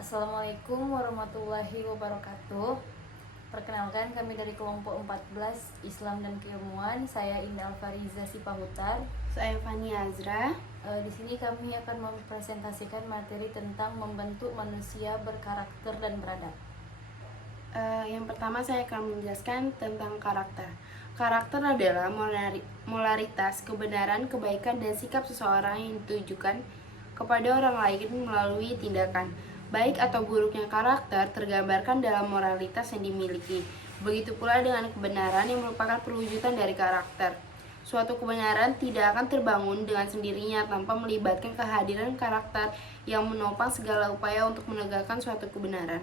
Assalamualaikum warahmatullahi wabarakatuh. Perkenalkan, kami dari kelompok 14 Islam dan Keilmuan. Saya Indah Alfariza Sipahutar. Saya Fani Azra. Di sini kami akan mempresentasikan materi tentang membentuk manusia berkarakter dan beradab. Yang pertama saya akan menjelaskan tentang karakter. Karakter adalah molaritas, kebenaran, kebaikan, dan sikap seseorang yang ditujukan kepada orang lain melalui tindakan. Baik atau buruknya karakter tergambarkan dalam moralitas yang dimiliki. Begitu pula dengan kebenaran yang merupakan perwujudan dari karakter. Suatu kebenaran tidak akan terbangun dengan sendirinya tanpa melibatkan kehadiran karakter yang menopang segala upaya untuk menegakkan suatu kebenaran.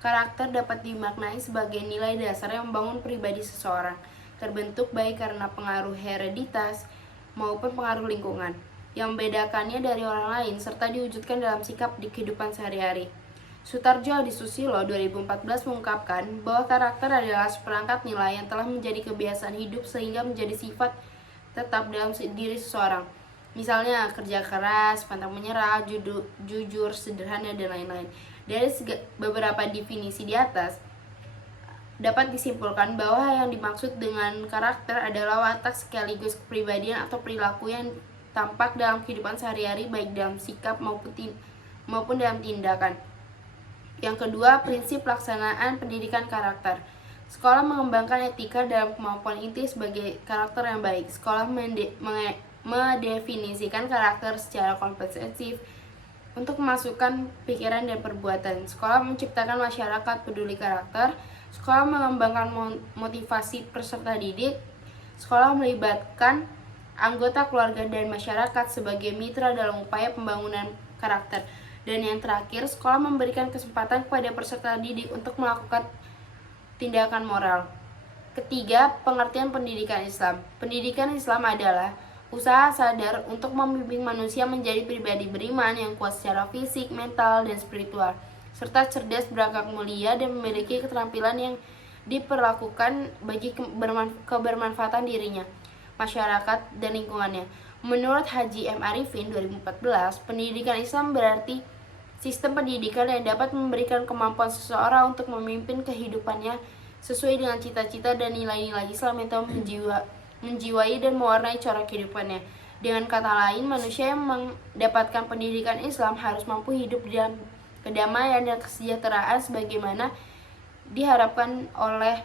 Karakter dapat dimaknai sebagai nilai dasar yang membangun pribadi seseorang, terbentuk baik karena pengaruh hereditas maupun pengaruh lingkungan, yang membedakannya dari orang lain serta diwujudkan dalam sikap di kehidupan sehari-hari. Sutarjo Adisusilo 2014 mengungkapkan bahwa karakter adalah seperangkat nilai yang telah menjadi kebiasaan hidup sehingga menjadi sifat tetap dalam diri seseorang. Misalnya kerja keras, pantang menyerah, jujur, sederhana, dan lain-lain. Dari beberapa definisi di atas, dapat disimpulkan bahwa yang dimaksud dengan karakter adalah watak sekaligus kepribadian atau perilaku yang tampak dalam kehidupan sehari-hari baik dalam sikap maupun dalam tindakan. Yang kedua, prinsip pelaksanaan pendidikan karakter. Sekolah mengembangkan etika dalam kemampuan inti sebagai karakter yang baik. Sekolah mendefinisikan karakter secara komprehensif untuk memasukkan pikiran dan perbuatan. Sekolah menciptakan masyarakat peduli karakter. Sekolah mengembangkan motivasi peserta didik. Sekolah melibatkan anggota keluarga dan masyarakat sebagai mitra dalam upaya pembangunan karakter. Dan yang terakhir, sekolah memberikan kesempatan kepada peserta didik untuk melakukan tindakan moral. Ketiga, pengertian pendidikan Islam. Pendidikan Islam adalah usaha sadar untuk membimbing manusia menjadi pribadi beriman yang kuat secara fisik, mental, dan spiritual, serta cerdas, berakhlak mulia, dan memiliki keterampilan yang diperlakukan bagi kebermanfaatan dirinya, masyarakat, dan lingkungannya. Menurut Haji M. Arifin 2014, pendidikan Islam berarti sistem pendidikan yang dapat memberikan kemampuan seseorang untuk memimpin kehidupannya sesuai dengan cita-cita dan nilai-nilai Islam yang telah menjiwai dan mewarnai cara kehidupannya. Dengan kata lain, manusia yang mendapatkan pendidikan Islam harus mampu hidup dalam kedamaian dan kesejahteraan sebagaimana diharapkan oleh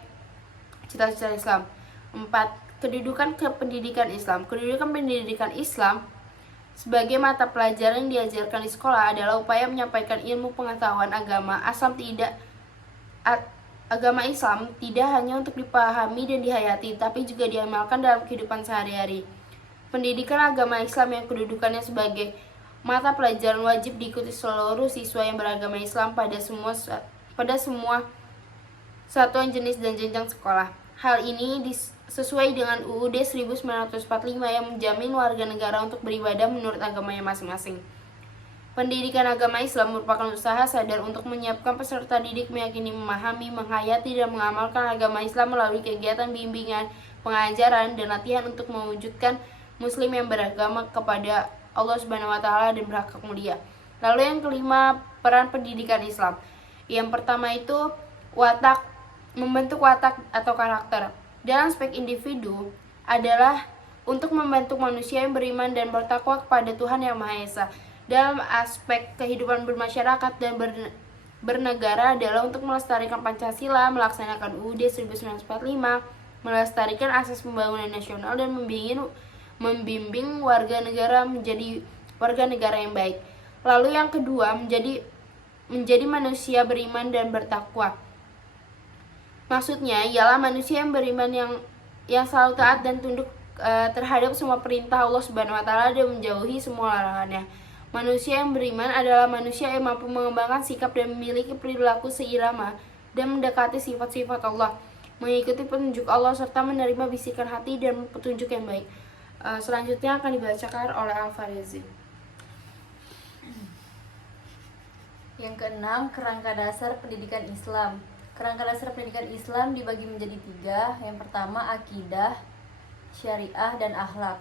cita-cita Islam. 4. Kedudukan pendidikan Islam. Kedudukan pendidikan Islam sebagai mata pelajaran yang diajarkan di sekolah adalah upaya menyampaikan ilmu pengetahuan agama Islam tidak hanya untuk dipahami dan dihayati, tapi juga diamalkan dalam kehidupan sehari-hari. Pendidikan agama Islam yang kedudukannya sebagai mata pelajaran wajib diikuti seluruh siswa yang beragama Islam pada semua satuan jenis dan jenjang sekolah. Hal ini sesuai dengan UUD 1945 yang menjamin warga negara untuk beribadah menurut agamanya masing-masing. Pendidikan agama Islam merupakan usaha sadar untuk menyiapkan peserta didik meyakini, memahami, menghayati, dan mengamalkan agama Islam melalui kegiatan bimbingan, pengajaran, dan latihan untuk mewujudkan muslim yang beragama kepada Allah Subhanahu wa Ta'ala dan berakhlak mulia. Lalu yang kelima, peran pendidikan Islam. Yang pertama itu membentuk watak atau karakter. Dalam aspek individu adalah untuk membentuk manusia yang beriman dan bertakwa kepada Tuhan Yang Maha Esa. Dalam aspek kehidupan bermasyarakat dan bernegara adalah untuk melestarikan Pancasila, melaksanakan UUD 1945, melestarikan asas pembangunan nasional, dan membimbing warga negara menjadi warga negara yang baik. Lalu yang kedua, menjadi manusia beriman dan bertakwa. Maksudnya ialah manusia yang beriman yang selalu taat dan tunduk terhadap semua perintah Allah Subhanahu wa Ta'ala dan menjauhi semua larangannya. Manusia yang beriman adalah manusia yang mampu mengembangkan sikap dan memiliki perilaku seirama dan mendekati sifat-sifat Allah, mengikuti petunjuk Allah serta menerima bisikan hati dan petunjuk yang baik. Selanjutnya akan dibacakan oleh Al-Farizi. Yang keenam, kerangka dasar pendidikan Islam. Kerangka dasar pendidikan Islam dibagi menjadi 3. Yang pertama, akidah, syariah, dan akhlak.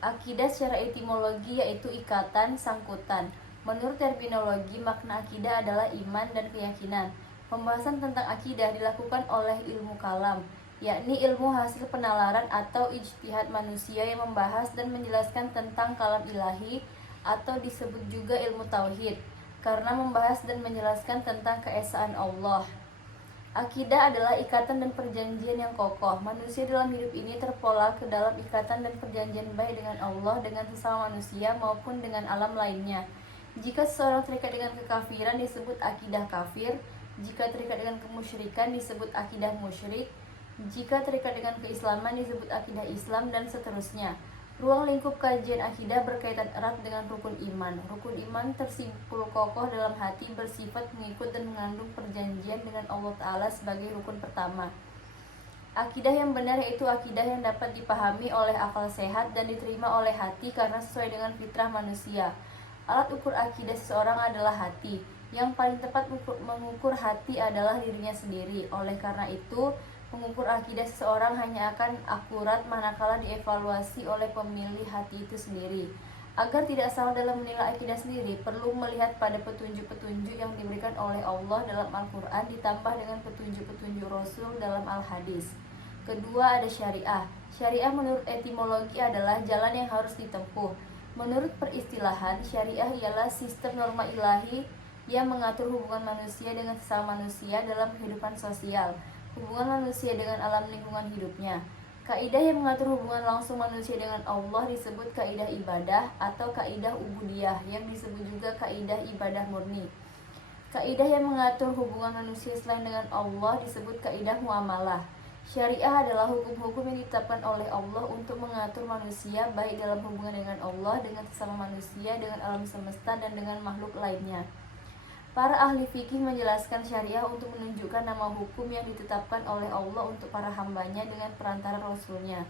Akidah secara etimologi yaitu ikatan, sangkutan. Menurut terminologi, makna akidah adalah iman dan keyakinan. Pembahasan tentang akidah dilakukan oleh ilmu kalam, yakni ilmu hasil penalaran atau ijtihad manusia yang membahas dan menjelaskan tentang kalam ilahi, atau disebut juga ilmu tauhid, karena membahas dan menjelaskan tentang keesaan Allah. Akidah adalah ikatan dan perjanjian yang kokoh. Manusia dalam hidup ini terpola ke dalam ikatan dan perjanjian baik dengan Allah, dengan sesama manusia, maupun dengan alam lainnya. Jika seseorang terikat dengan kekafiran disebut akidah kafir, jika terikat dengan kemusyrikan disebut akidah musyrik, jika terikat dengan keislaman disebut akidah Islam, dan seterusnya. Ruang lingkup kajian akidah berkaitan erat dengan rukun iman. Rukun iman tersimpul kokoh dalam hati, bersifat mengikut dan mengandung perjanjian dengan Allah Ta'ala sebagai rukun pertama. Akidah yang benar yaitu akidah yang dapat dipahami oleh akal sehat dan diterima oleh hati karena sesuai dengan fitrah manusia. Alat ukur akidah seseorang adalah hati. Yang paling tepat mengukur hati adalah dirinya sendiri. Oleh karena itu, mengukur akidah seseorang hanya akan akurat manakala dievaluasi oleh pemilih hati itu sendiri. Agar tidak salah dalam menilai akidah sendiri, perlu melihat pada petunjuk-petunjuk yang diberikan oleh Allah dalam Al-Quran ditambah dengan petunjuk-petunjuk Rasul dalam Al-Hadis. Kedua, ada syariah. Syariah menurut etimologi adalah jalan yang harus ditempuh. Menurut peristilahan, syariah ialah sistem norma ilahi yang mengatur hubungan manusia dengan sesama manusia dalam kehidupan sosial, hubungan manusia dengan alam lingkungan hidupnya. Kaidah yang mengatur hubungan langsung manusia dengan Allah disebut kaidah ibadah atau kaidah ubudiyah, yang disebut juga kaidah ibadah murni. Kaidah yang mengatur hubungan manusia selain dengan Allah disebut kaidah muamalah. Syariah adalah hukum-hukum yang ditetapkan oleh Allah untuk mengatur manusia baik dalam hubungan dengan Allah, dengan sesama manusia, dengan alam semesta, dan dengan makhluk lainnya. Para ahli fikih menjelaskan syariah untuk menunjukkan nama hukum yang ditetapkan oleh Allah untuk para hambanya dengan perantara Rasulnya.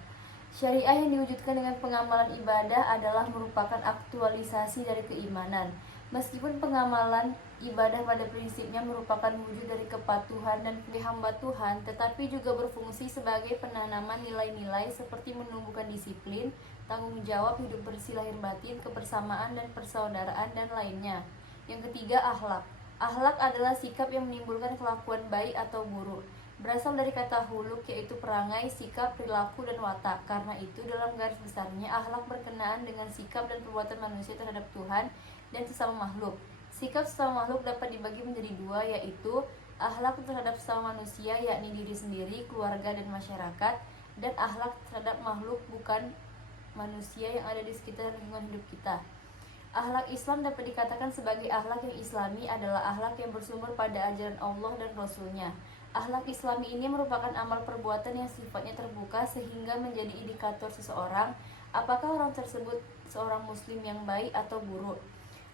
Syariah yang diwujudkan dengan pengamalan ibadah adalah merupakan aktualisasi dari keimanan. Meskipun pengamalan ibadah pada prinsipnya merupakan wujud dari kepatuhan dan hamba Tuhan, tetapi juga berfungsi sebagai penanaman nilai-nilai seperti menumbuhkan disiplin, tanggung jawab, hidup bersih lahir batin, kebersamaan dan persaudaraan, dan lainnya. Yang ketiga, akhlak. Akhlak adalah sikap yang menimbulkan kelakuan baik atau buruk. Berasal dari kata huluk, yaitu perangai, sikap, perilaku, dan watak. Karena itu, dalam garis besarnya, akhlak berkenaan dengan sikap dan perbuatan manusia terhadap Tuhan dan sesama makhluk. Sikap sesama makhluk dapat dibagi menjadi dua, yaitu akhlak terhadap sesama manusia, yakni diri sendiri, keluarga, dan masyarakat, dan akhlak terhadap makhluk bukan manusia yang ada di sekitar lingkungan hidup kita. Akhlak Islam dapat dikatakan sebagai akhlak yang islami adalah akhlak yang bersumber pada ajaran Allah dan Rasul-Nya. Akhlak islami ini merupakan amal perbuatan yang sifatnya terbuka sehingga menjadi indikator seseorang apakah orang tersebut seorang muslim yang baik atau buruk.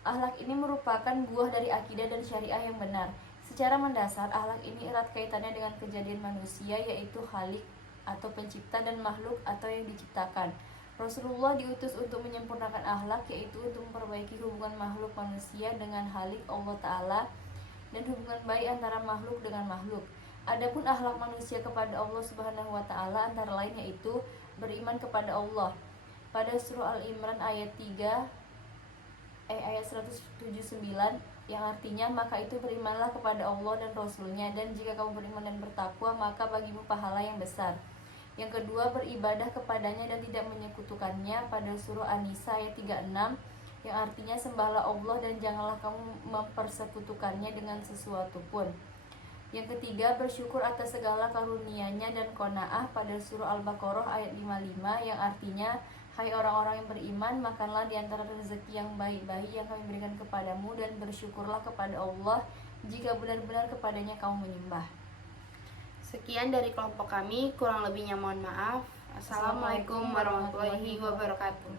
Akhlak ini merupakan buah dari akidah dan syariah yang benar. Secara mendasar, akhlak ini erat kaitannya dengan kejadian manusia, yaitu khalik atau pencipta, dan makhluk atau yang diciptakan. Rasulullah diutus untuk menyempurnakan akhlak, yaitu untuk memperbaiki hubungan makhluk manusia dengan Khalik Allah Ta'ala dan hubungan baik antara makhluk dengan makhluk. Adapun akhlak manusia kepada Allah Subhanahu wa Ta'ala antara lain yaitu beriman kepada Allah. Pada surah Al-Imran ayat 179 yang artinya, maka itu berimanlah kepada Allah dan Rasul-Nya, dan jika kamu beriman dan bertakwa maka bagimu pahala yang besar. Yang kedua, beribadah kepadanya dan tidak menyekutukannya, pada surah An-Nisa ayat 36 yang artinya sembahlah Allah dan janganlah kamu mempersekutukannya dengan sesuatu pun. Yang ketiga, bersyukur atas segala karunia-Nya dan qanaah, pada surah Al-Baqarah ayat 55 yang artinya, hai orang-orang yang beriman, makanlah di antara rezeki yang baik-baik yang kami berikan kepadamu dan bersyukurlah kepada Allah jika benar-benar kepadanya kamu menyembah. Sekian dari kelompok kami, kurang lebihnya mohon maaf. Assalamualaikum warahmatullahi wabarakatuh.